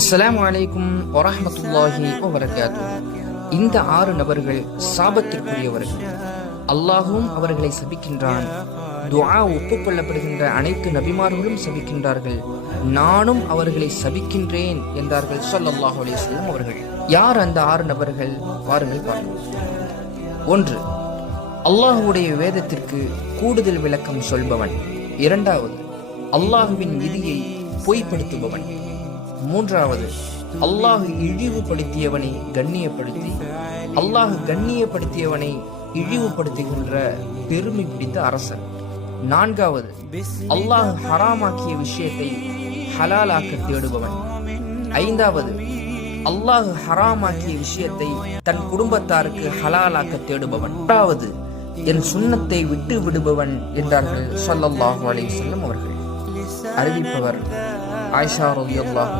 அஸ்ஸலாமு அலைக்கும் வரஹ்மத்துல்லாஹி வபரகாத்துஹு. இந்த 6 நபர்கள் சாபத்திற்குரியவர்கள். அல்லாஹும் அவர்களை சபிக்கின்றான். துஆ ஒப்புக்கொள்ளப்படுகின்ற அனைத்து நபிமார்களும் சபிக்கின்றார்கள். நானும் அவர்களை சபிக்கின்றேன் என்றார்கள் ஸல்லல்லாஹு அலைஹி வஸல்லம் அவர்கள். யார் அந்த 6 நபர்கள்? வாருங்கள் பார்ப்போம். 1. அல்லாஹ்வுடைய வேதத்திற்கு கூடுதல் விளக்கம் சொல்பவன். 2. அல்லாஹுவின் விதியை பொய்ப்படுத்துபவன். 3. அல்லாஹ் இழிவுபடுத்தியவனை கண்ணியப்படுத்தி அல்லாஹ் கண்ணியப்படுத்தியவனை இழிவுபடுத்துகின்ற பெருமை பிடித்த அரசன். 4. அல்லாஹ் ஹராமாக்கிய விஷயத்தை ஹலாலாக்க தேடுபவன். 5. அல்லாஹ் ஹராமாக்கிய விஷயத்தை தன் குடும்பத்தாருக்கு ஹலாலாக்க தேடுபவன். 6. என் சுன்னத்தை விட்டு விடுபவன் என்றார்கள் ஸல்லல்லாஹு அலைஹி வஸல்லம் அவர்கள். அறிவிப்பவர் ஆயிஷா ரலியல்லாஹு